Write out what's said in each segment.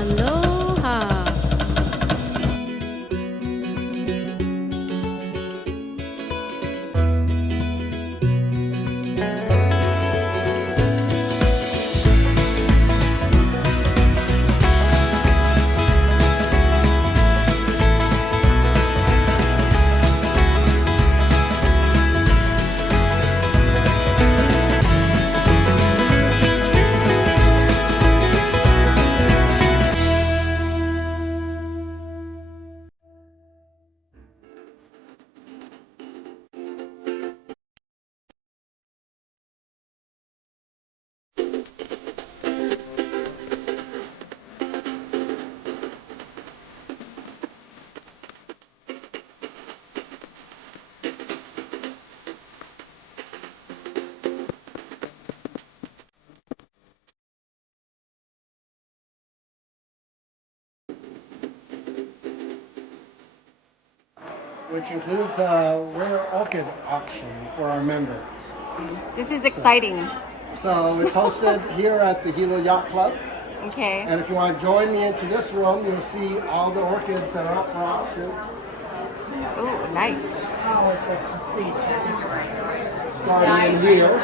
Aloha. Which includes a rare orchid auction for our members. This is exciting. So it's hosted here at the Hilo Yacht Club. Okay. And if you want to join me into this room, you'll see all the orchids that are up for auction. Oh, nice. Starting in here.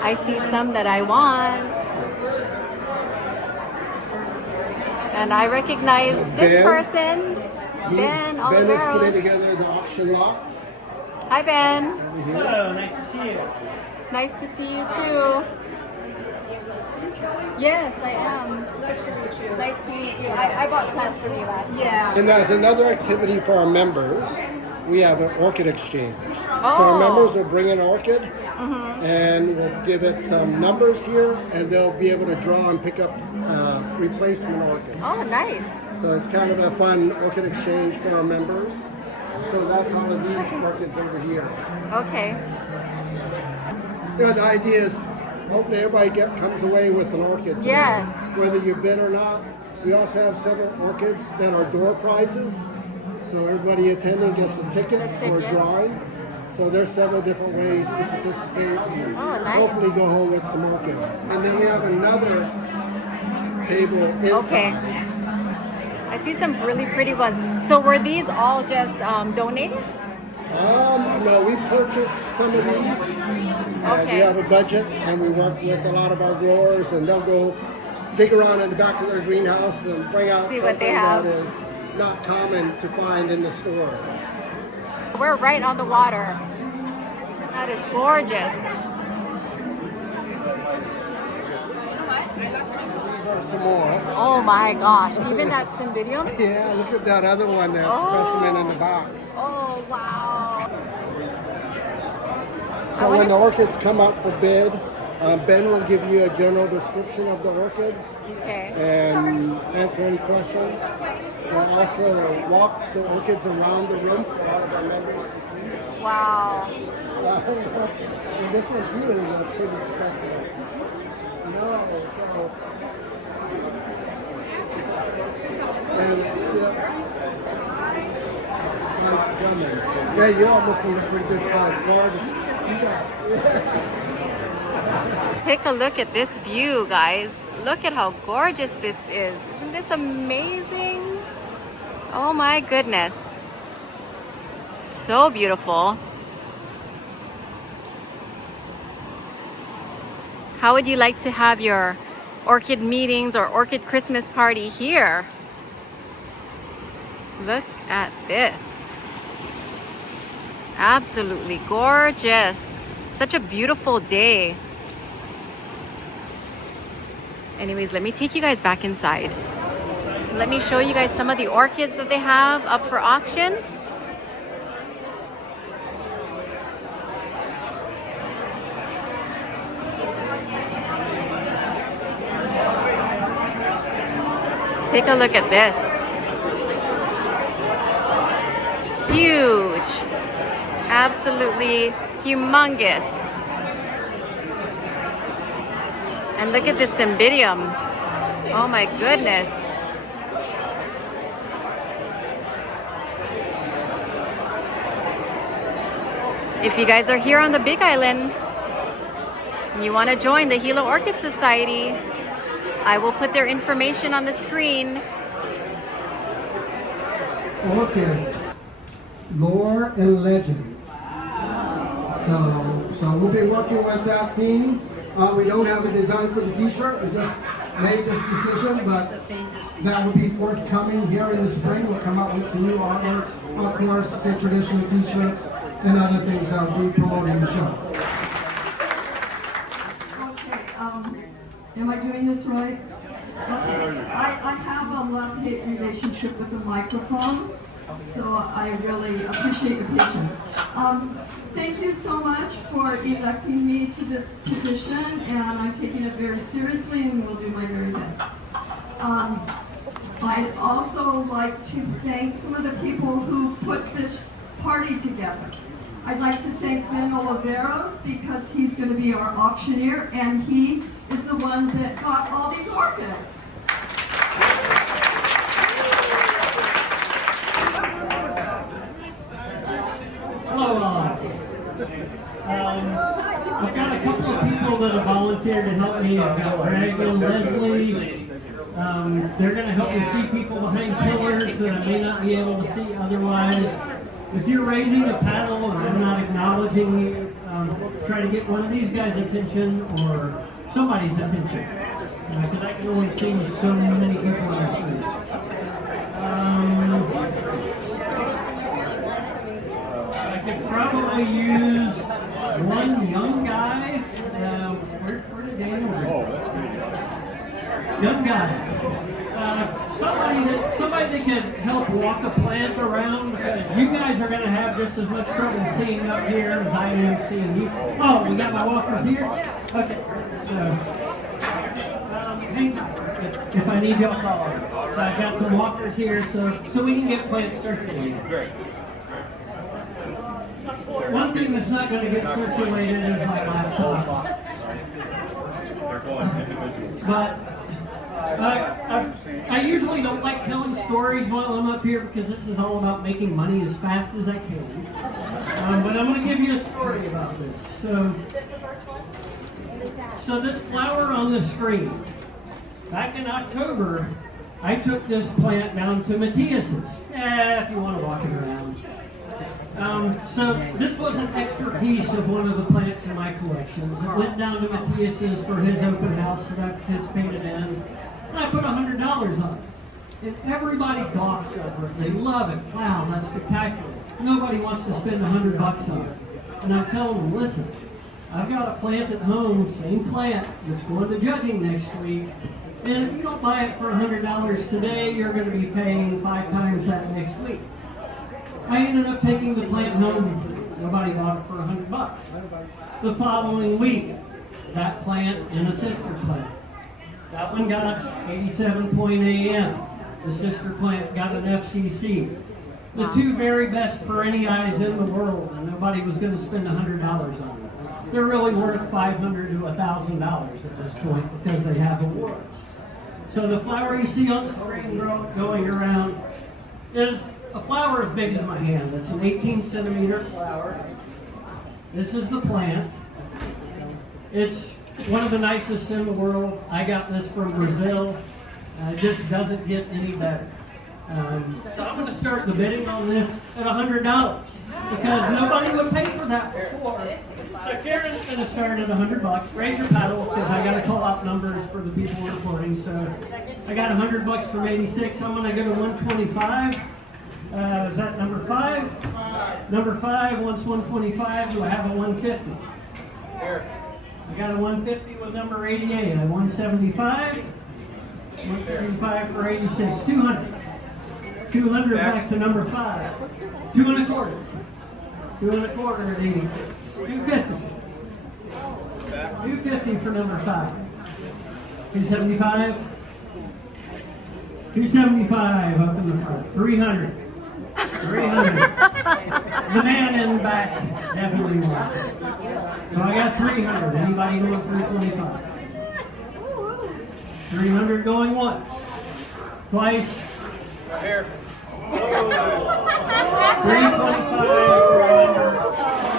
I see some that I want. And I recognize this person, Ben. All Ben the is putting barrels. together the auction lots. Hi, Ben. Hello, nice to see you. Nice to see you too. Yes, I am. Nice to meet you. Nice to meet you. I bought plants from you last year. Yeah. And there's another activity for our members. We have an orchid exchange. So Oh. our members will bring an orchid and we'll give it some numbers here and they'll be able to draw and pick up replacement orchids. Oh, nice. So it's kind of a fun orchid exchange for our members. So that's all of these orchids over here. Okay. You know, the idea is hopefully everybody comes away with an orchid. Yes. Whether you bid or not. We also have several orchids that are door prizes. So everybody attending gets a ticket or a drawing. So there's several different ways to participate and hopefully go home with some orchids. And then we have another table inside. Okay. I see some really pretty ones. So were these all just donated? No, we purchased some of these. We have a budget and we work with a lot of our growers and they'll go dig around in the back of their greenhouse and bring out See something what they have. that is not common to find in the stores. We're right on the water. That is gorgeous. These are some more. Oh my gosh. Even that cymbidium? Yeah, look at that other one that's specimen in the box. Oh, wow. So when the orchids come up for bid, Ben will give you a general description of the orchids and answer any questions. We'll also walk the orchids around the room for all of our members to see. Wow. And this one too is pretty special. No, so and it's still like stunning. Yeah, you almost need a pretty good sized garden. You got Take a look at this view, guys. Look at how gorgeous this is. Isn't this amazing? Oh my goodness. So beautiful. How would you like to have your orchid meetings or orchid Christmas party here? Look at this. Absolutely gorgeous. Such a beautiful day. Anyways, let me take you guys back inside. Let me show you guys some of the orchids that they have up for auction. Take a look at this. Huge. Absolutely humongous. And look at this cymbidium. Oh my goodness. If you guys are here on the Big Island, You want to join the Gila Orchid Society, I will put their information on the screen. Orchids, lore and legends. So we'll be working with that theme. We don't have a design for the t-shirt. We just made this decision, but that will be forthcoming here in the spring. We'll come out with some new artworks, of course, the traditional t-shirts and other things that will be promoting the show. Okay, am I doing this right? Okay. I have a love-hate relationship with the microphone, so I really appreciate your patience. Thank you so much for electing me to this position, and I'm taking it very seriously and will do my very best. I'd also like to thank some of the people who put this party together. I'd like to thank Ben Oliveros because he's going to be our auctioneer, and he is the one that got all these orchids. Hello all. I've got a couple of people that have volunteered to help me. I've got Greg and Leslie. They're going to help me see people behind pillars that I may not be able to see otherwise. If you're raising a paddle and I'm not acknowledging you, try to get one of these guys' attention or somebody's attention. Because I can only see so many people on the street. I could probably use one young guy. Where did Daniel go? Young guy. Somebody that can help walk a plant around, because you guys are going to have just as much trouble seeing up here as I am seeing you. Oh, we got my walkers here? Okay. So, hang on. If I need you, I'll call. So I've got some walkers here so we can get plants circulating. One thing that's not going to get circulated is my laptop. But I usually don't like telling stories while I'm up here because this is all about making money as fast as I can. But I'm going to give you a story about this. So this flower on the screen, back in October, I took this plant down to Matthias's. If you want to walk it around. So this was an extra piece of one of the plants in my collections. It went down to Matthias's for his open house that I participated in. And I put $100 on it. And everybody gawks over it. They love it. Wow, that's spectacular. Nobody wants to spend $100 on it. And I tell them, listen, I've got a plant at home, same plant, that's going to judging next week. And if you don't buy it for $100 today, you're going to be paying 5 times that next week. I ended up taking the plant home. Nobody bought it for $100. The following week, that plant and a sister plant. That one got 87 AM. The sister plant got an FCC. The two very best perennials in the world, and nobody was going to spend $100 on them. They're really worth $500 to $1,000 at this point because they have awards. So the flower you see on the screen going around is a flower as big as my hand. It's an 18-centimeter flower. This is the plant. It's one of the nicest in the world. I got this from Brazil. It just doesn't get any better. So I'm going to start the bidding on this at $100 because nobody would pay for that before. So Karen's going to start at $100. Raise your paddle because I got to call out numbers for the people reporting. So I got $100 from 86. I'm going to go to 125. Is that number 5? Number 5 wants 125. Do I have a 150? Here. I got a 150 with number 88. A 175. 175 for 86. 200. 200 back to number 5. 2 1/4. 2 1/4 at 86. 250. 250 for number 5. 275. 275 up in the front. 300. 300. The man in the back definitely wants it. So I got 300. Anybody going 325? 300 going once. Twice. Right here. 325 for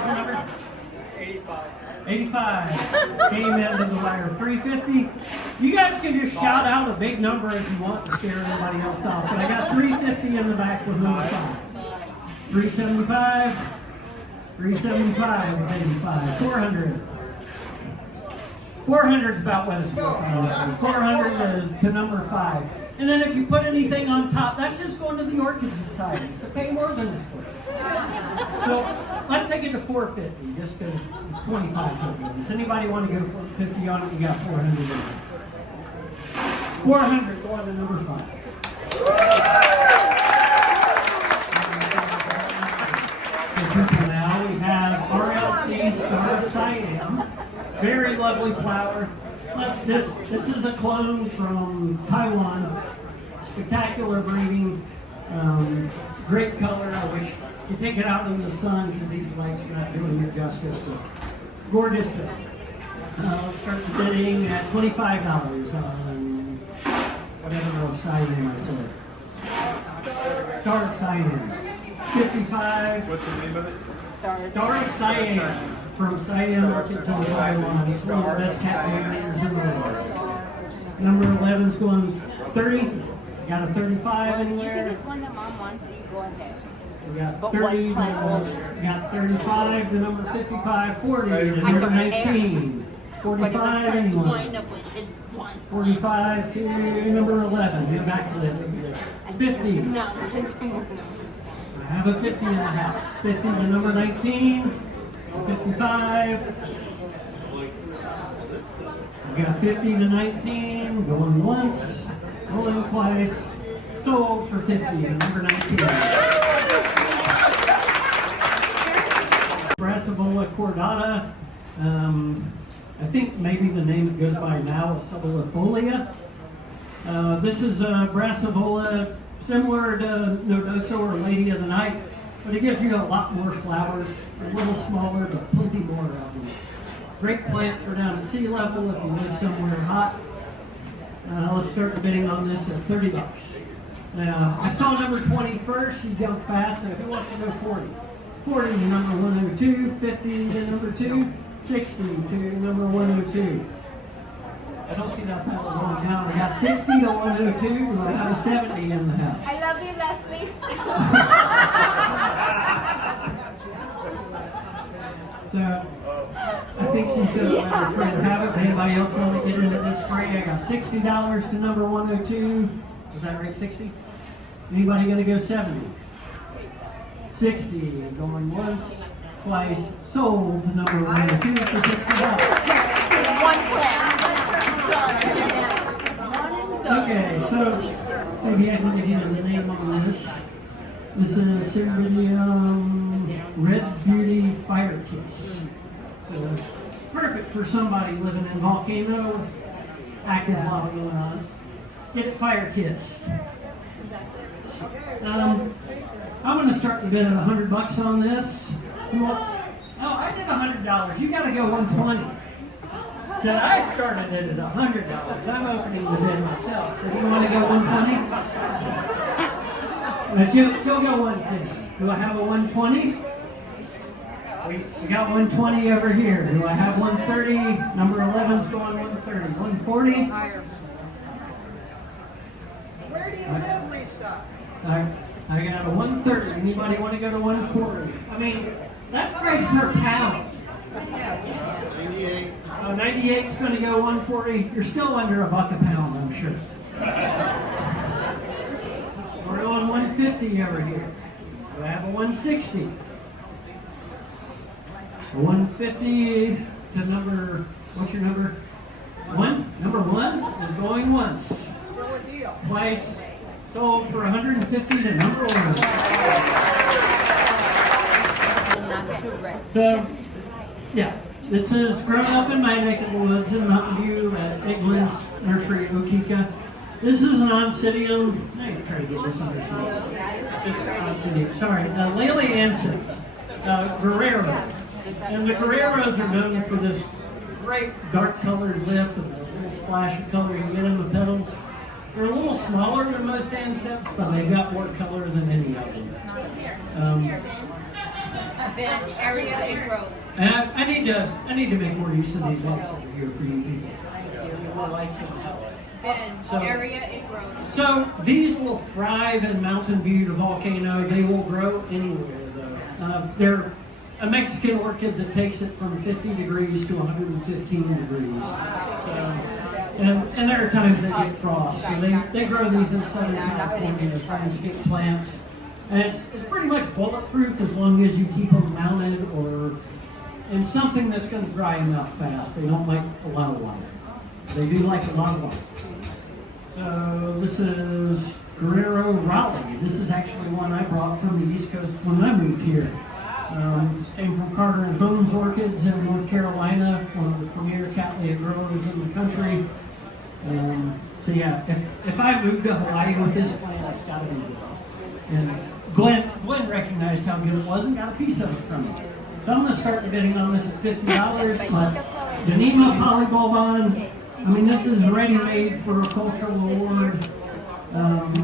number 85. 85 came into the wire. 350. You guys can just shout out a big number if you want to scare everybody else off. But I got 350 in the back with number 5. 375. 375 with 85. 400. 400 is about what it's worth. 400 to number 5. And then if you put anything on top, that's just going to the Orchid Society. So pay more than it's worth. So let's take it to 450, just because 25 so good. Does anybody want to go 450 on it? You got 400 in it. 400 going to number 5. Now we have RLC Star Siam. Very lovely flower. This is a clone from Taiwan. Spectacular breeding. Great color. I wish you take it out in the sun because these lights are not doing it justice. But gorgeous. Let's start the bidding at $25 on whatever of Siam I said. Star Siam. 55. What's the name of it? Star Siam from Siam Orchid to Taiwan. It's one of the best cat breeders in the world. Number 11 is going 30. Got a 35 anywhere. You think it's one that mom wants, so you go ahead. We got But 30. one plant only. We got 35 to number 55, 40 to number 19. 45 anyone. Wind up with it one. 45 to number 11. Get back to this. 50. No, I have a 50 in the house. 50 to number 19. 55. We got 50 to 19. Going once. Going twice. Sold for 50 to number 19. Brassavola cordata. I think maybe the name it goes by now is suballifolia. This is a Brassavola similar to Nodoso or Lady of the Night, but it gives you a lot more flowers, a little smaller, but plenty more of them. Great plant for down at sea level if you live somewhere hot. Let's start the bidding on this at $30. Now, I saw number 20 first. He jumped fast, so who wants to go 40? 40 to number 102, 50 to number 2, 60 to number 102. I don't see that pedal going down. I got 60 to 102, and I have a 70 in the house. I love you, Leslie. So, I think she's going to let her friend have it. Anybody else want to get into this free? I got $60 to number 102. Was that right, 60? Anybody going to go 70? 60, going once, twice, sold to number 102 for $60. One plant. Okay, so maybe I can give you the name on this. This is Cymbidium Red Beauty Fire Kiss. So perfect for somebody living in Volcano, active lava going on. Get Fire Kiss. I'm going to start the bid at $100 on this. Oh, I did $100. You got to go 120. So I started it at $100. I'm opening the bid myself. So you want to go 120? But you'll go 110. Do I have a 120? We got 120 over here. Do I have 130? Number 11's going 130. 140? Where do you live, Lisa? I got a 130. Anybody want to go to 140? I mean, that's price per pound. 98. 98 is going to go 140. You're still under $1 a pound, I'm sure. We're going 150 over here. So I have a 160. A 150 to number, what's your number? 1? Number 1 is going once. Still a deal. Twice. Sold for 150 to number 1. So, yeah, this is grown up in my neck of the woods in Mountain View at Iglin's Nursery, Okika. This is an Oncidium. I ain't trying to get this under Oncidium. Sorry, Lele Ansons, Guerrero. And the Guerreros are known for this great dark colored lip and a little splash of color you get in the petals. They're a little smaller than most ansets, but they've got more color than any of them. Area it grows. And I need to make more use of these lights over here for you people. More lights in the house. So, Area it grows. so these will thrive in Mountain View, the volcano. They will grow anywhere though. They're a Mexican orchid that takes it from 50 degrees to 115 degrees. So, and there are times they get frost. So they grow these in Southern California as landscape plants. And it's pretty much bulletproof as long as you keep them mounted or in something that's going to dry them out fast. They don't like a lot of water. They do like a lot of water. So this is Guerrero Raleigh. This is actually one I brought from the East Coast when I moved here. This came from Carter and Holmes Orchids in North Carolina, one of the premier cattleya growers in the country. So yeah, if I moved to Hawaii with this plant, it's got to be good. And Glenn recognized how good it was and got a piece of it from me. So I'm going to start the bidding on this at $50. But Danima Polybulbon, I mean, this is ready-made for a cultural award.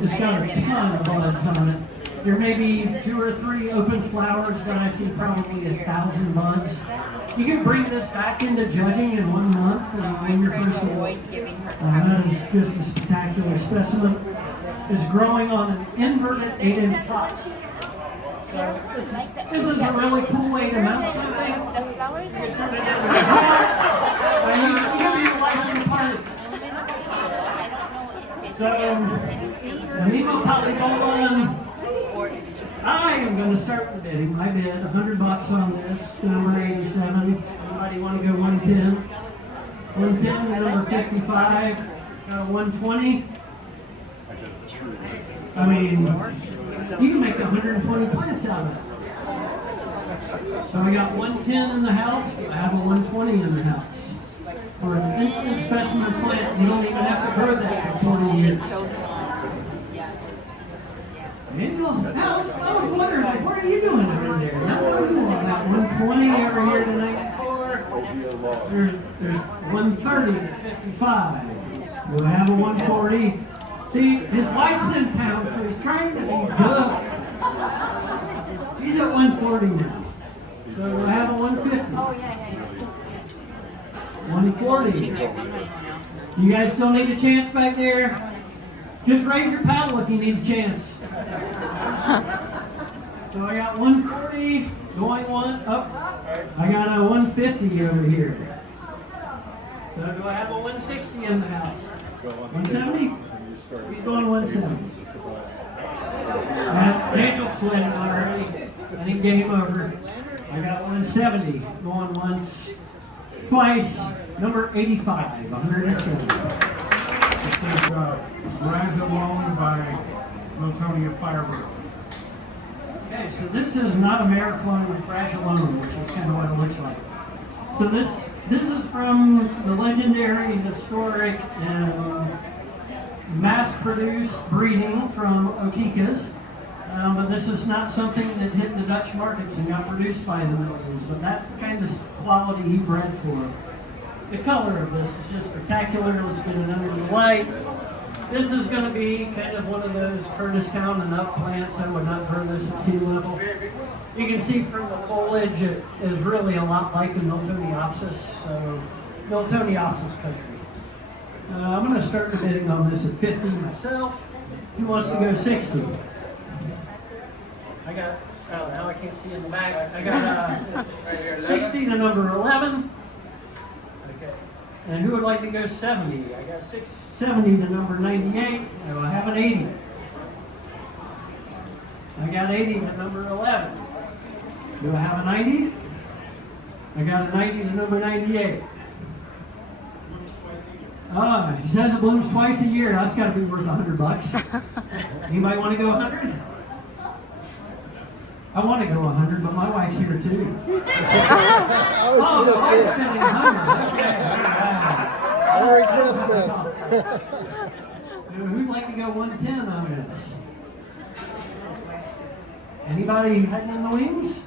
It's got a ton of buds on it. There may be 2 or 3 open flowers, but I see probably 1,000 buds. You can bring this back into judging in 1 month and win your first award. That is just a spectacular specimen. It's growing on an inverted 8-inch pot. So this is a really cool way to mount something. The flowers You can turn it into a hat. You can be lighting a party. So, Nemo Polybulbon. I am going to start the bidding. I bid $100 on this, number 87. Anybody want to go 110? 110 to number 55. 120. I mean, you can make 120 plants out of it. So I got 110 in the house. I have a 120 in the house. For an instant specimen plant, you don't even have to grow that for 40 years. I was wondering, like, what are you doing over there? That's what you want. Got 120 over here to 94. There's 130 to 55. We'll have a 140. See, his wife's in town, so he's trying to be good. He's at 140 now. So we'll have a 150. 140. You guys still need a chance back there? Just raise your paddle if you need a chance. So I got 140, going one up. I got a 150 over here. So do I have a 160 in the house? 170? He's going 170. Daniel sweating already. I think game over. I got 170, going once, twice, number 85, 170. This is Miranda Loan by Miltonia Firebird. Okay, so this is not Americlone with Fragilone, which is kind of what it looks like. So this is from the legendary, historic, and mass-produced breeding from Okikas. But this is not something that hit the Dutch markets and got produced by the millions, but that's the kind of quality he bred for. The color of this is just spectacular. Let's get it under the light. This is going to be kind of one of those Kurdistown and up plants. I would not grow this at sea level. You can see from the foliage it is really a lot like a Miltoniopsis, so Miltoniopsis country. I'm going to start the bidding on this at 50 myself. Who wants to go 60? I got, oh, now I can't see in the back. I got 60 to number 11. Okay. And who would like to go 70? I got 70 to number 98. Oh, I have an 80. I got 80 to number 11. Do I have a 90? I got a 90 to number 98. Oh, he says it blooms twice a year. That's got to be worth $100. Anybody want to go 100? I want to go 100, but my wife's here too. Oh, she just did. Spending 100. Okay. Merry Christmas. Who'd like to go 110 on this? Anybody heading in the wings?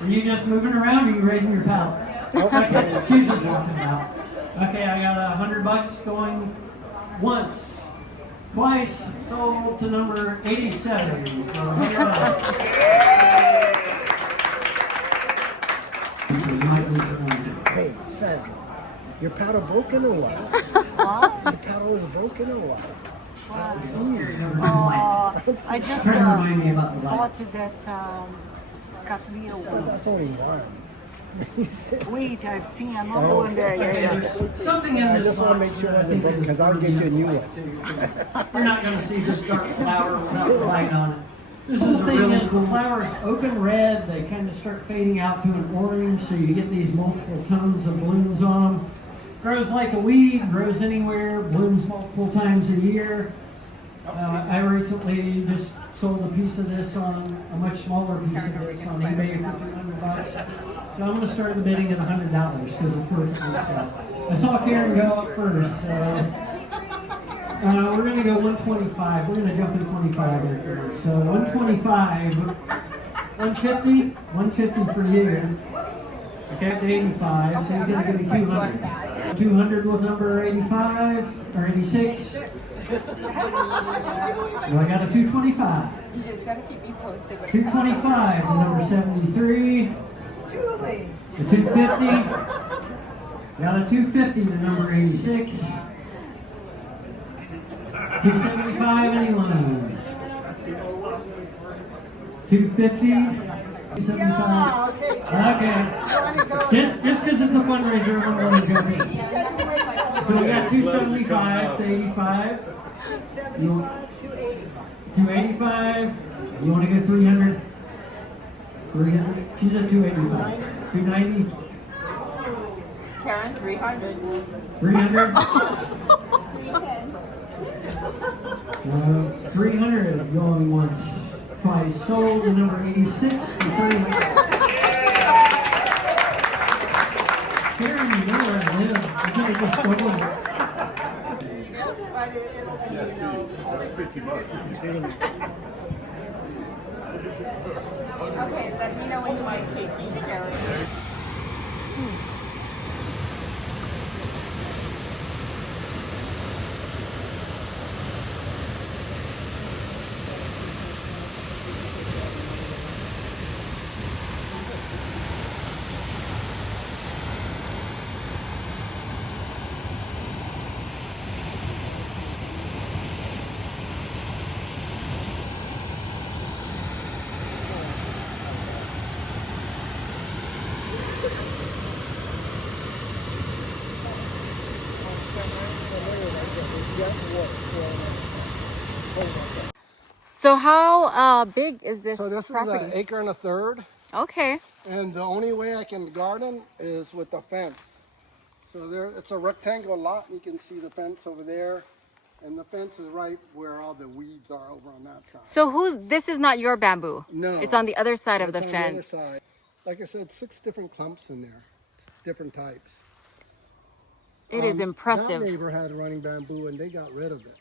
Are you just moving around, or are you raising your paddle? Okay, she's just walking out. Okay, I got $100 going once, twice, sold to number 87 for $100. said, your paddle broken or what? Your paddle is broken or what? I just Trying to remind me about the light. bought that Cattleya But one. that's only one. Wait, I've seen another one there. Okay, Yeah, there's something in I this just want to box make sure it that I wasn't think broken is because I'll get you a new one. We're not going to see this dark flower without the light on it. This is a really cool. The flowers open red, they kind of start fading out to an orange, so you get these multiple tones of blooms on them. Grows like a weed, grows anywhere, blooms multiple times a year. I recently just sold a piece of this on a much smaller piece of this on eBay for $200. So I'm going to start the bidding at $100 because it's worth it. I saw Karen go up first. We're going to go 125. We're going to jump in 25 right there. So 125, 150, 150 for you. Okay, up to 85. So he's going to give me 200. 200 was number 85 or 86. Well, I got a 225. You just gotta keep me posted. 225 to number 73. Julie. The 250. Got a 250 to number 86. 275 anyone? 250. 275. Yeah, okay. Okay. Just because it's a fundraiser, I'm going to jump in. So we got 275 to 85. 285. You want to go 300? 300? She's at 285. 290? Karen, 300. 300? 310. 300 going once. Twice sold. The number 86 for 300. Karen, you know where I live. I can't just go in. But it'll be, you know, only for $250. Okay, let me know when you want cake, Karen. So how big is this So this is property? an acre and a third. Okay. And the only way I can garden is with a fence. So there, it's a rectangle lot. You can see the fence over there. And the fence is right where all the weeds are over on that side. So this is not your bamboo? No. It's on the other side of It's the on fence. the other side. Like I said, 6 different clumps in there. Different types. It is That impressive. neighbor had running bamboo and they got rid of it.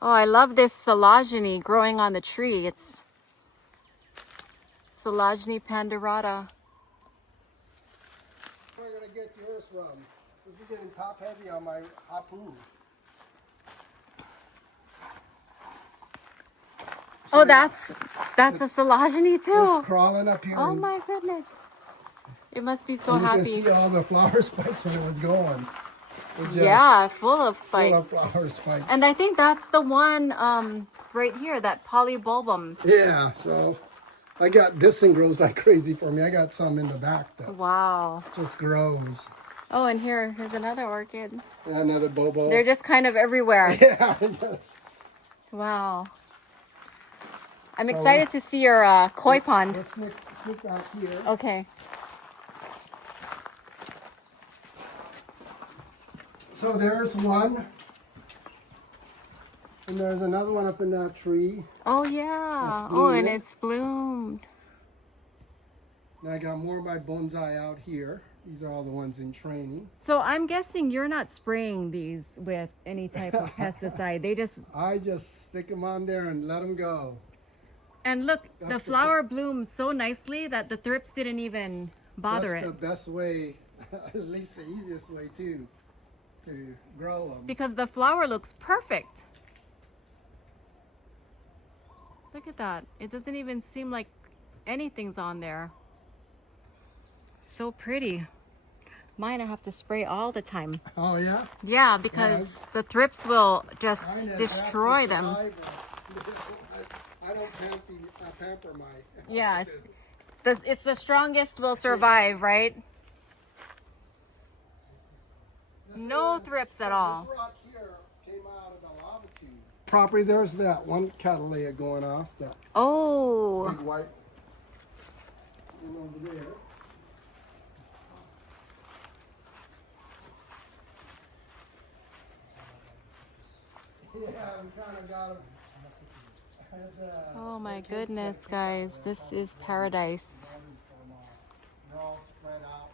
Oh, I love this Solageny growing on the tree. It's Solageny pandurata. Where are you going to get yours from? This is getting top heavy on my harpoon. Oh, that's a Solageny too. It's crawling up here. Oh and my goodness. It must be so you happy. can see all the flower spikes when it was going. It just Yeah, full of full of spikes. flower spikes. And I think that's the one right here, that polybulbum. Yeah, so I got, this thing grows like crazy for me. I got some in the back that Wow. just grows. Oh, and here's another orchid. And another bobo. They're just kind of everywhere. Yeah, yes. Wow. I'm excited to see your koi pond. Let's sneak out here. Okay. So there's one. And there's another one up in that tree. Oh yeah. It's Oh, and blooming. it's bloomed. And I got more of my bonsai out here. These are all the ones in training. So I'm guessing you're not spraying these with any type of pesticide. They just, I just stick them on there and let them go. and look, That's the the flower blooms so nicely that the thrips didn't even bother That's it. the best way, at least the easiest way too, to grow them. Because the flower looks perfect. Look at that. It doesn't even seem like anything's on there. So pretty. Mine I have to spray all the time. Oh yeah? Yeah, because the thrips will just Mine is destroy after them. survival. I don't pamper my Yeah, it's the strongest will survive, right? No thrips at all. This rock here came out of the lava tube. Property, there's that one catalytic going off, that Oh, big white one over there. Yeah, we kind of got it. oh my goodness, guys. This is paradise. They're all spread out.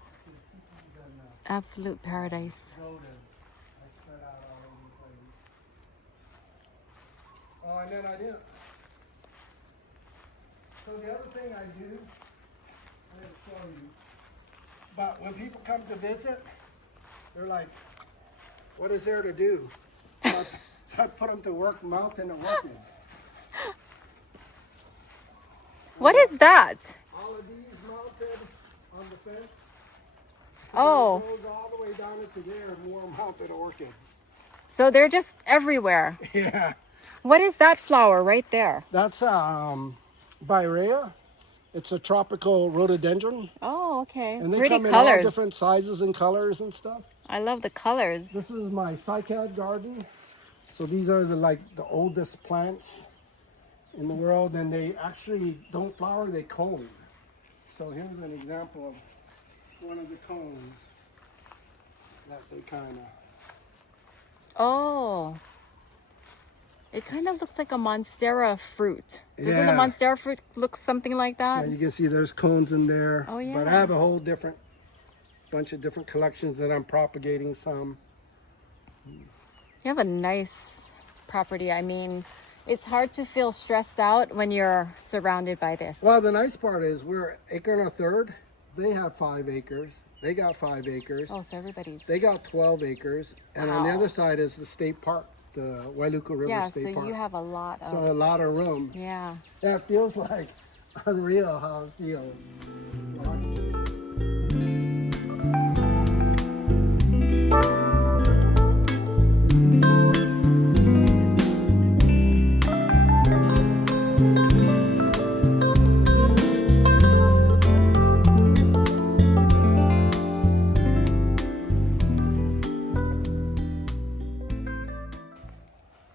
Absolute paradise. Gotas are spread out all over the place. Oh, and then I did. So the other thing I do, I'm going to show you. But when people come to visit, they're like, what is there to do? So I put them to work mounting the orchids. What is that? All of these mounted on the fence. Oh, It goes all the way down into there, more mounted orchids. so they're just everywhere. Yeah. What is that flower right there? That's Birea. It's a tropical rhododendron. Oh, okay. And they Pretty come in all colors. different sizes and colors and stuff. I love the colors. This is my cycad garden. So these are the oldest plants in the world, and they actually don't flower, they cone. So here's an example of one of the cones that they kind of... Oh. It kind of looks like a monstera fruit. Doesn't the Yeah. monstera fruit look something like that? Yeah, you can see there's cones in there. Oh, yeah. But I have a whole bunch of different collections that I'm propagating some. You have a nice property. I mean, it's hard to feel stressed out when you're surrounded by this. Well, the nice part is we're acre and a third. They have 5 acres. They got 5 acres. Oh, so everybody's... They got 12 acres. And on the Wow. other side is the state park, the Wailuku River Yeah, State so Park. you have a lot of... So a lot of room. Yeah. Yeah, it feels like unreal how it feels.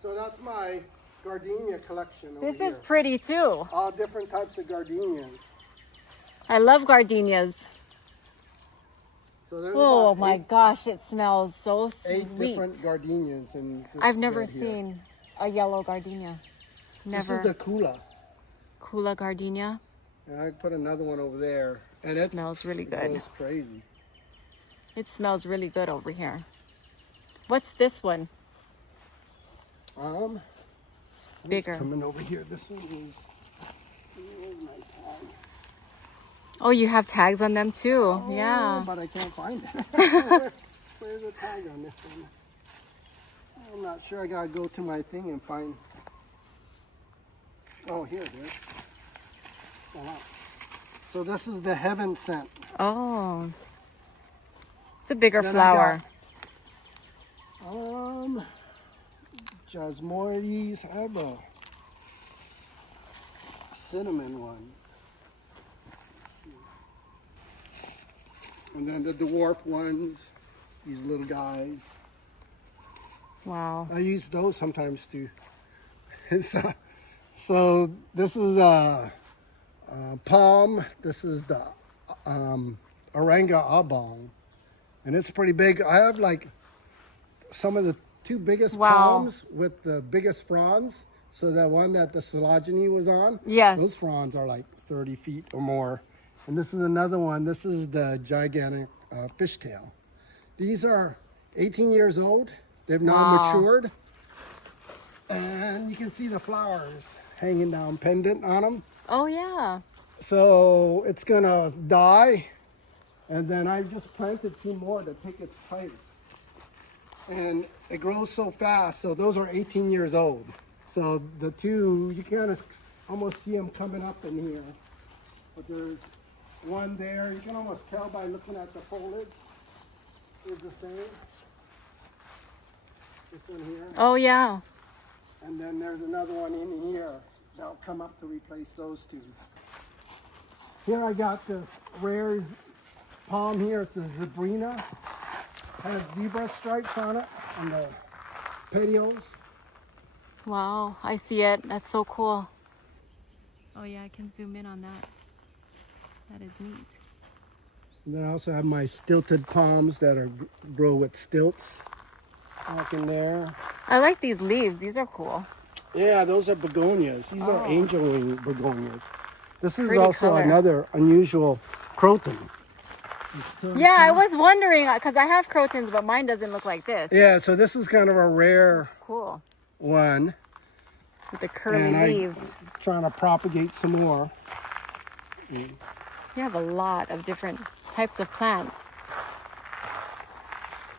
So that's my gardenia collection over This is here. pretty too. All different types of gardenias. I love gardenias. So there's Oh about my gosh, it smells so 8 sweet. different gardenias in this I've never bed here. seen a yellow gardenia. This Never. is the Kula. Kula gardenia. And I put another one over there. And it Smells really it good. goes crazy. It smells really good over here. What's this one? It's Bigger. coming over here. This one is... Here's my tag. Oh, you have tags on them too. Oh, Yeah. but I can't find it. Where's the tag on this one? I'm not sure. I gotta go to my thing and find... Oh, here it is. So this is the heaven scent. Oh. It's a bigger Then I flower. Jasmoides. I have a cinnamon one. And then the dwarf ones, these little guys. Wow. I use those sometimes too. So this is a palm. This is the Oranga Abong. And it's pretty big. I have like some of the 2 biggest Wow. palms with the biggest fronds. So the one that the Silogeny was on, Yes. those fronds are like 30 feet or more. And this is another one. This is the gigantic fishtail. These are 18 years old. They've now Wow. matured. And you can see the flowers hanging down pendant on them. Oh yeah. So it's gonna die. And then I just planted 2 more to take its place. And it grows so fast. So those are 18 years old. So the 2, you can almost see them coming up in here. But there's one there. You can almost tell by looking at the foliage. is the same. This one here. Oh yeah. And then there's another one in here that'll come up to replace those two. Here I got this rare palm here. It's a zebrina. Has zebra stripes on it on the petioles. Wow, I see it. That's so cool. Oh yeah, I can zoom in on that. That is neat. And then I also have my stilted palms that are grow with stilts back in there. I like these leaves. These are cool. Yeah, those are begonias. These are Oh. angel wing begonias. This is Pretty also color. another unusual croton. Yeah, I was wondering because I have crotons, but mine doesn't look like this. Yeah, so this is kind of a rare It's cool one. with the curly And leaves. I'm trying to propagate some more. You have a lot of different types of plants.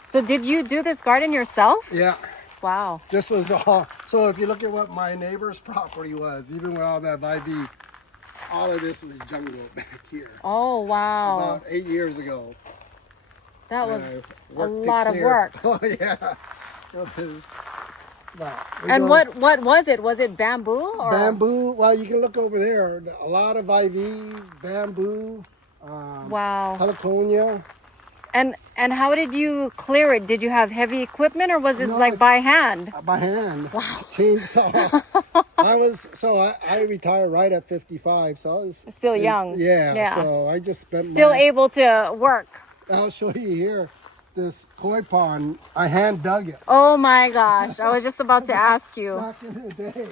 So did you do this garden yourself? Yeah, Wow. this was all. So if you look at what my neighbor's property was, even with all that IV, all of this was jungle back here. Oh, wow. About 8 years ago. That And was I a worked to lot of clear- work. Oh yeah. It was, but we And go- what was it? Was it bamboo? Or? Bamboo. Well, you can look over there. A lot of IV, bamboo, Wow. heliconia. And how did you clear it? Did you have heavy equipment or was this No, like by hand? By hand. Wow. Chainsaw. I retired right at 55, so I was Still young. Yeah. Yeah. So I just spent Still able to work. I'll show you here. This koi pond, I hand dug it Oh my gosh. I was just about to ask you. back in the day.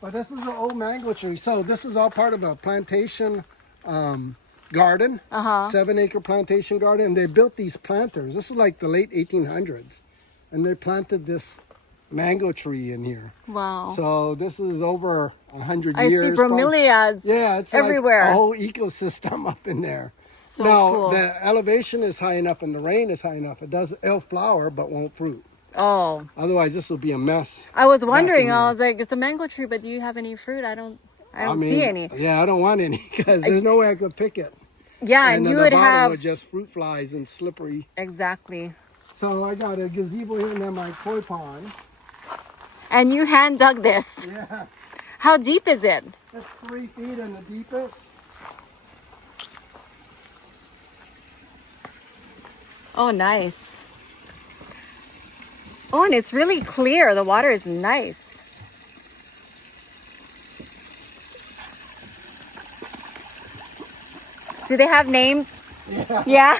But this is an old mango tree. So this is all part of a plantation garden, 7-acre plantation garden. And they built these planters. This is like the late 1800s. And they planted this mango tree in here. Wow. So this is over 100 I years. see bromeliads Yeah, it's everywhere. like a whole ecosystem up in there. So Now, cool. the elevation is high enough and the rain is high enough. It'll flower but won't fruit. Oh. Otherwise, this will be a mess. I was wondering, there. I was like, it's a mango tree, but do you have any fruit? I don't I see any. Yeah, I don't want any because there's no way I could pick it. Yeah, and then you the would bottom have would just fruit flies and slippery. exactly. So I got a gazebo here and then my koi pond. And you hand dug this. Yeah, How deep is it? it's 3 feet in the deepest. Oh, nice. Oh, and it's really clear. The water is nice. Do they have names? Yeah.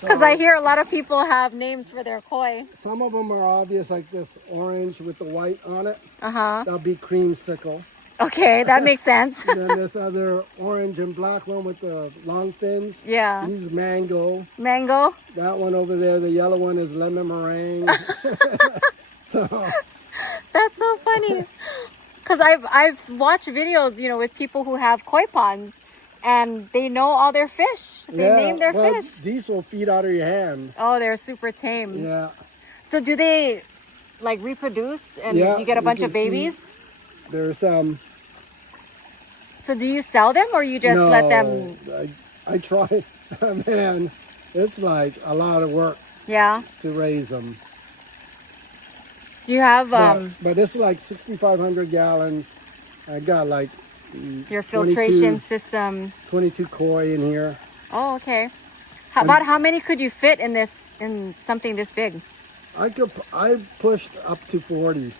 Because I hear a lot of people have names for their koi. Some of them are obvious, like this orange with the white on it. Uh-huh. That'll be creamsicle. Okay, that makes sense. And then this other orange and black one with the long fins. Yeah. He's mango. Mango. That one over there, the yellow one is lemon meringue. So That's so funny. Because I've watched videos, you know, with people who have koi ponds and they know all their fish. They name their well, fish. these will feed out of your hand. Oh, they're super tame. Yeah. So do they like reproduce and Yeah, you get a you bunch can of babies? There's So do you sell them or you just no, let them? I try. Man, it's like a lot of work Yeah. to raise them. Do you have But it's like 6,500 gallons. I got like your filtration 22 system? 22 koi in here. Oh, okay. About how many could you fit in something this big? I pushed up to 40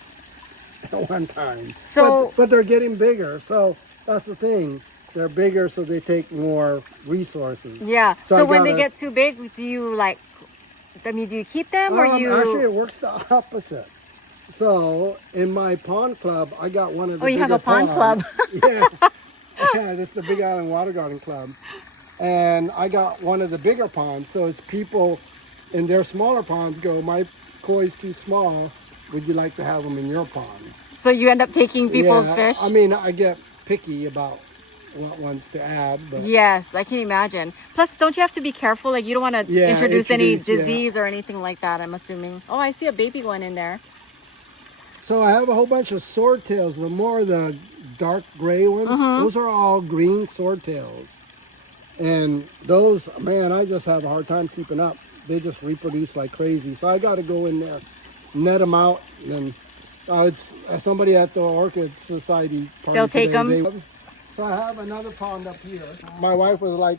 at one time. So- but they're getting bigger. So that's the thing. They're bigger, so they take more resources. Yeah. So So, I when they gotta- get too big, do you like? I mean, do you keep them or you? Actually, it works the opposite. So in my pond club, I got one of the. Oh, you have bigger a pond ponds. club. Yeah, this is the Big Island Water Garden Club, and I got one of the bigger ponds. So as people in their smaller ponds go, my koi's too small. Would you like to have them in your pond? So you end up taking people's Yeah, fish. I mean, I get picky about what ones to add, but Yes, I can imagine. Plus, don't you have to be careful? Like, you don't want to Yeah, introduce any introduce, yeah. disease or anything like that, I'm assuming. Oh, I see a baby one in there. so I have a whole bunch of swordtails. The more the dark gray ones, Uh-huh. those are all green swordtails. And those, man, I just have a hard time keeping up. They just reproduce like crazy. So I got to go in there, net them out, and it's somebody at the Orchid Society party They'll take today, them? So I have another pond up here. My wife was like,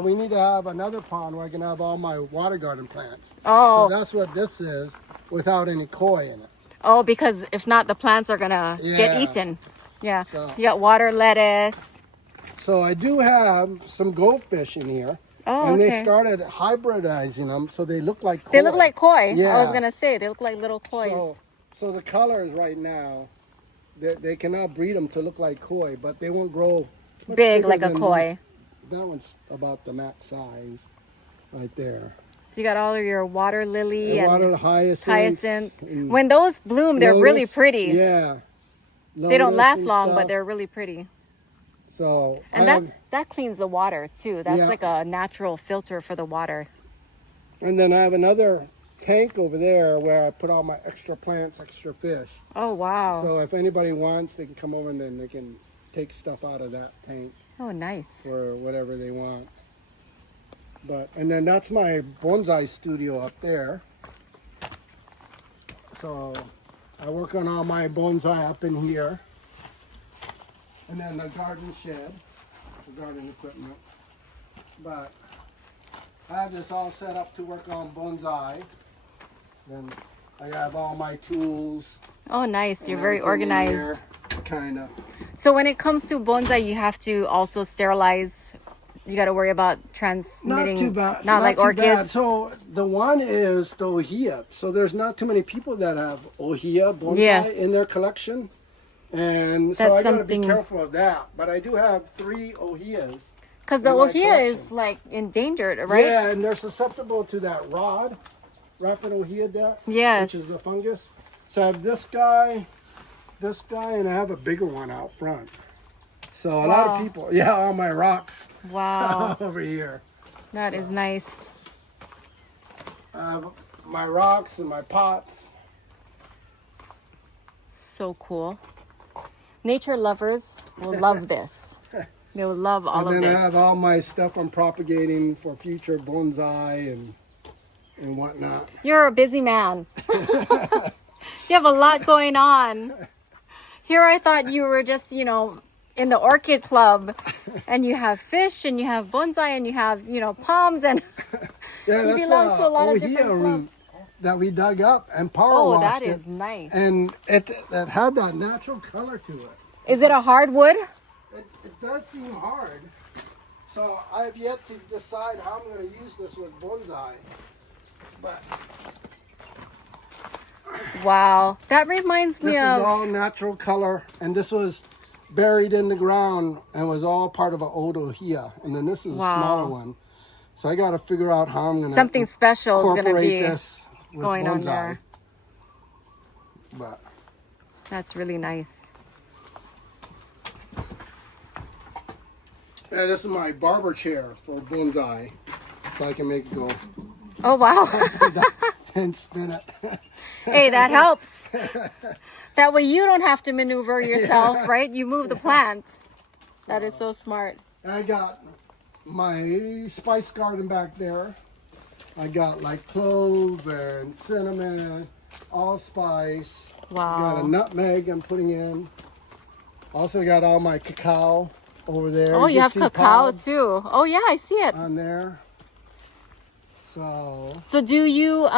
we need to have another pond where I can have all my water garden plants. Oh. So that's what this is, without any koi in it. Oh, because if not, the plants are gonna get Yeah. eaten. Yeah. So- You got water lettuce. So I do have some goldfish in here. Oh, and they okay. started hybridizing them so they look like koi. They look like koi. Yeah. I was gonna say they look like little koi. So the colors right now, they cannot breed them to look like koi, but they won't grow much Big bigger like a than koi. these. That one's about the max size right there. So you got all of your water lily and water hyacinth. hyacinth. and When those bloom, they're really lotus. pretty. Yeah. They don't Lotus last and long, stuff. but they're really pretty. So And I have- that cleans the water too. That's Yeah. like a natural filter for the water. and then I have another tank over there where I put all my extra plants, extra fish. Oh wow. So if anybody wants, they can come over and then they can take stuff out of that tank Oh nice. for whatever they want. And then that's my bonsai studio up there. So I work on all my bonsai up in here. And then the garden shed, the garden equipment. But I have this all set up to work on bonsai. Then I have all my tools. Oh nice. You're very organized. Kind of. So when it comes to bonsai, you have to also sterilize. You got to worry about transmitting. Not too bad. Not like too bad. orchids. So the one is the ohia. So there's not too many people that have ohia bonsai Yes. in their collection. And so That's I got to be something- careful of that. But I do have 3 ohias. Because the in my ohia is collection. like endangered, right? Yeah, and they're susceptible to that rapid ohia death, Yes. which is a fungus. So I have this guy, and I have a bigger one out front. So a lot Wow. of people, all my rocks Wow. over here. That is nice. My rocks and my pots. So cool. Nature lovers will love this. They will love all of And then this. I have all my stuff I'm propagating for future bonsai and whatnot. You're a busy man. You have a lot going on. Here I thought you were just, in the orchid club and you have fish and you have bonsai and you have, palms and Yeah, you belong to a lot of ohia different root clubs. that we dug up and power Oh, washed that it. is nice. And it had that natural color to it. Is it a hardwood? It does seem hard. So I have yet to decide how I'm going to use this with bonsai. But Wow. That reminds this me is of all natural color, and this was buried in the ground and was all part of an old ohia. And then this is Wow. a smaller one. So I got to figure out how I'm going to something special is going to incorporate be this with going on bonsai. there. But That's really nice. yeah, this is my barber chair for bonsai, so I can make it go Oh, wow. and spin it. Hey, that helps. That way you don't have to maneuver yourself, right? You move the plant. That is so smart. And I got my spice garden back there. I got like clove and cinnamon, allspice. Got a Wow. nutmeg I'm putting in. Also got all my cacao over there. Oh, you have see cacao pods too. Oh, yeah, I see it. on there. So So do you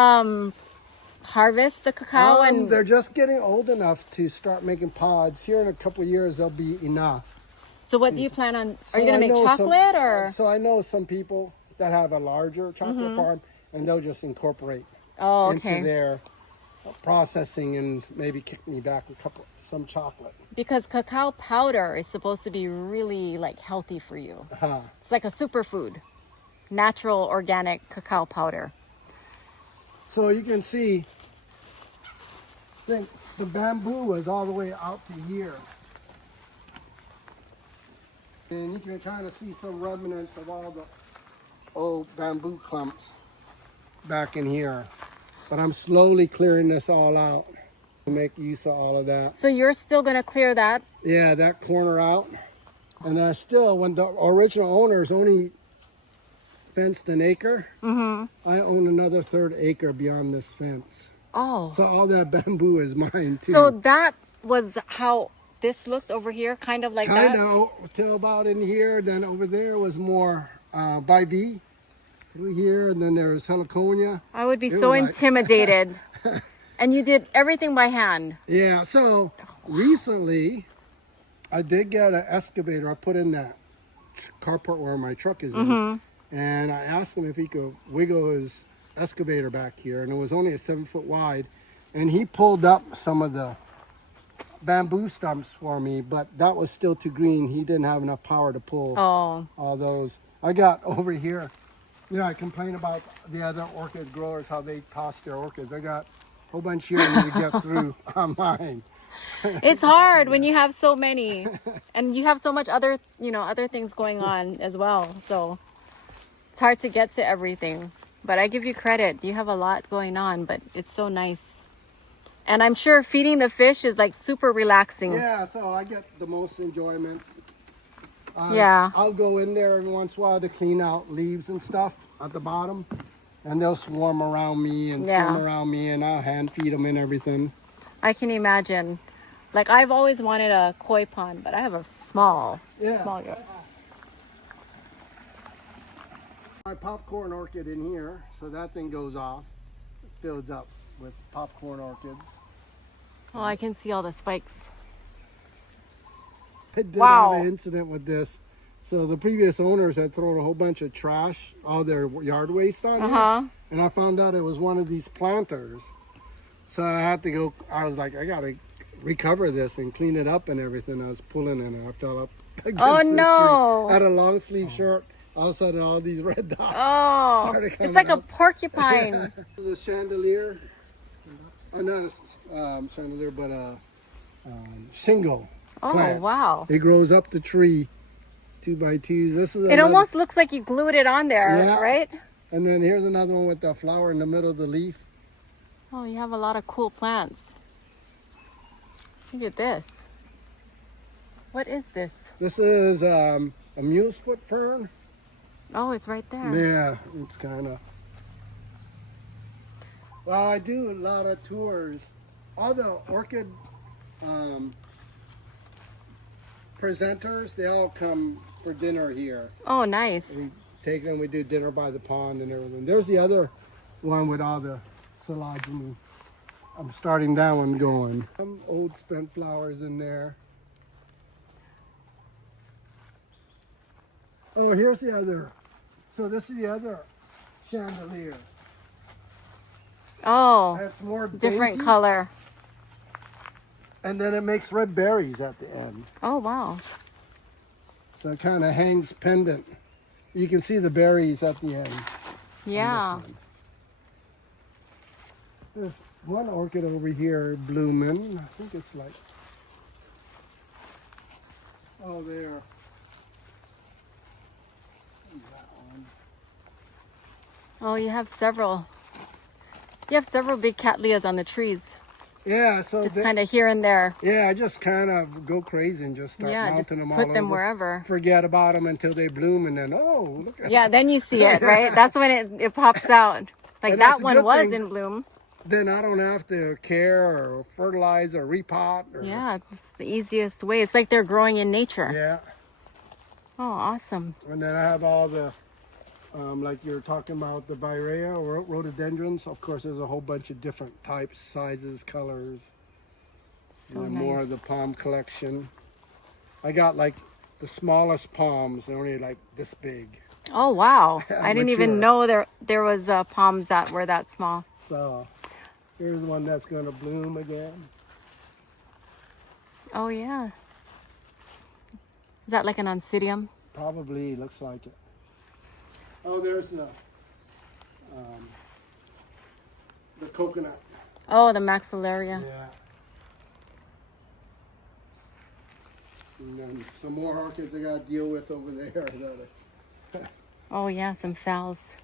harvest the cacao and they're just getting old enough to start making pods. Here in a couple of years, they'll be enough. so what do you plan on? Are So you gonna I make know chocolate or? So I know some people that have a larger chocolate farm, and they'll just incorporate Oh, okay. into their processing and maybe kick me back some chocolate. Because cacao powder is supposed to be really like healthy for you. Uh-huh. It's like a superfood, natural organic cacao powder. So you can see, I think the bamboo is all the way out to here. And you can kind of see some remnants of all the old bamboo clumps back in here. But I'm slowly clearing this all out to make use of all of that. So you're still gonna clear that? Yeah, that corner out. And then when the original owners only fenced an acre. I own another 1/3 acre beyond this fence. Oh. So all that bamboo is mine too. So that was how this looked over here, kind of like Kind that? of till about in here. Then over there was more Bivae through here, and then there's heliconia. I would be It so was like- intimidated. And you did everything by hand. Yeah, so recently I did get an excavator. I put in that carport where my truck is in, and I asked him if he could wiggle his excavator back here, and it was only a 7 foot wide, and he pulled up some of the bamboo stumps for me, but that was still too green. He didn't have enough power to pull Oh. all those. I got over here, you know, I complain about the other orchid growers, how they toss their orchids. I got a whole bunch here to get through on mine. It's hard when you have so many. And you have so much other, other things going on as well. So it's hard to get to everything. But I give you credit. You have a lot going on, but it's so nice. And I'm sure feeding the fish is like super relaxing. Yeah, so I get the most enjoyment. Yeah. I'll go in there every once in a while to clean out leaves and stuff at the bottom, and they'll swarm around me and Yeah. swim around me, and I'll hand feed them and everything. I can imagine. Like I've always wanted a koi pond, but I have a small yard. My popcorn orchid in here, so that thing goes off, fills up with popcorn orchids. Oh, I can see all the spikes. I did Wow. have an incident with this. So the previous owners had thrown a whole bunch of trash, all their yard waste on here, and I found out it was one of these planters. So I had to go, I was like, I gotta recover this and clean it up and everything. I was pulling it and I fell up against Oh, this no. tree. I had a long sleeve shirt. All of a sudden, all these red dots Oh, started it's coming like a up. porcupine. The chandelier, not a chandelier, but a shingle Oh, plant. wow. It grows up the tree, 2 by 2s. This is It another- almost looks like you glued it on there, Yeah. right? And then here's another one with the flower in the middle of the leaf. Oh, you have a lot of cool plants. Look at this. What is this? This is a mule's foot fern. Oh, it's right there. Yeah, it's kind of. Well, I do a lot of tours. All the orchid presenters, they all come for dinner here. Oh, nice. We take them, we do dinner by the pond and everything. There's the other one with all the collagen. I'm starting that one going. Some old spent flowers in there. Oh, here's the other. So this is the other chandelier. Oh, That's more different dainty, color. and then it makes red berries at the end. Oh, wow. So it kind of hangs pendant. You can see the berries at the end. on Yeah. this one. There's one orchid over here blooming. I think it's like, oh, there. That one. Oh, you have several. You have several big cattleyas on the trees. Yeah, so Just kind of here and there. yeah, I just kind of go crazy and just start Yeah, mounting just them all put them over. wherever. Forget about them until they bloom, and then oh, look at Yeah, then you see it, right? That's when it pops out. Like And that's that a one good was thing. in bloom. Then I don't have to care or fertilize or repot. Or, Yeah, it's the easiest way. It's like they're growing in nature. Yeah. Oh, awesome. And then I have all the, like you're talking about the Birea or rhododendrons. Of course, there's a whole bunch of different types, sizes, colors. So and then nice. more of the palm collection. I got like the smallest palms. They're only like this big. Oh, wow. I didn't even Mature. know there was palms that were that small. So here's one that's going to bloom again. Oh, yeah. Is that like an oncidium? Probably looks like it. Oh, there's the coconut. Oh, the maxillaria. Yeah. And then some more orchids I got to deal with over there. Oh, yeah, some phals.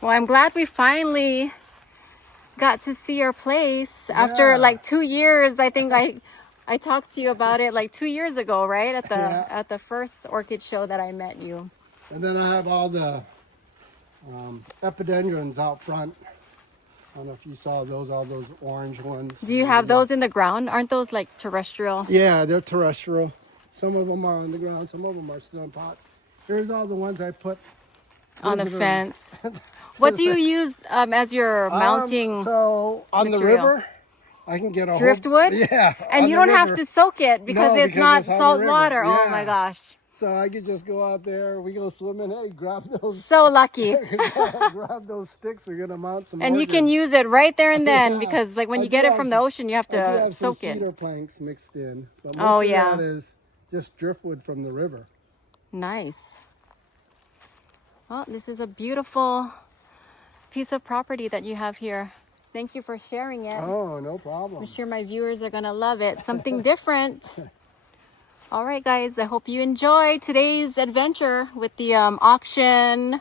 Well, I'm glad we finally got to see your place after Yeah. like 2 years. I think I talked to you about it like 2 years ago, right? Yeah. At the first orchid show that I met you. And then I have all the epidendrums out front. I don't know if you saw those, all those orange ones. Do you have those in the ground? Aren't those like terrestrial? Yeah, they're terrestrial. Some of them are on the ground, some of them are still in pots. Here's all the ones I put On the Those are- fence. What do you use as your mounting? So on the material? river, I can get a Driftwood? Whole, yeah. And on you the don't have river. to soak it because No, it's because not it's on the salt river. water. Oh Yeah. my gosh. So I could just go out there. We go swimming. Hey, grab those. So lucky. grab those sticks. We're gonna mount some. And you can orchids. use it right there and then Yeah. because like when I you do get it have from the some- ocean, you have I do to have some soak it. cedar planks mixed in. But most Oh, of yeah. that is just driftwood from the river. Nice. Well, this is a beautiful piece of property that you have here. Thank you for sharing it. Oh, no problem. I'm sure my viewers are gonna love it. Something different. All right, guys. I hope you enjoyed today's adventure with the auction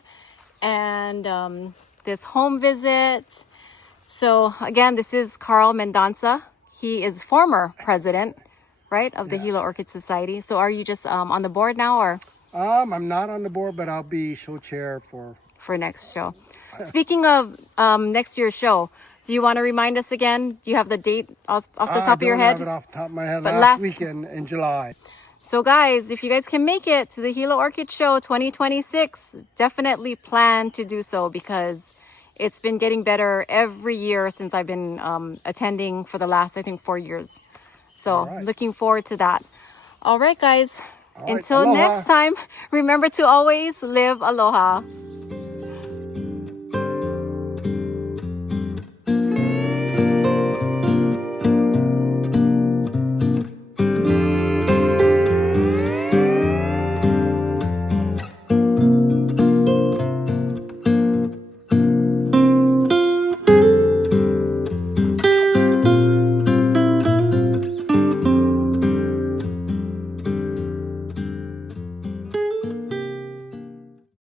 and this home visit. So again, this is Carl Mendonça. He is former president, right, of the Gila Orchid Society. So are you just on the board now, or I'm not on the board, but I'll be show chair for. next show? Speaking of next year's show, do you want to remind us again? Do you have the date off the top of your head? I don't have it off the top of my head. But Last weekend in July. So guys, if you guys can make it to the Gila Orchid Show 2026, definitely plan to do so because it's been getting better every year since I've been attending for the last, I think, 4 years. So looking forward to that. All right, guys. All right, Until aloha. next time, remember to always live aloha.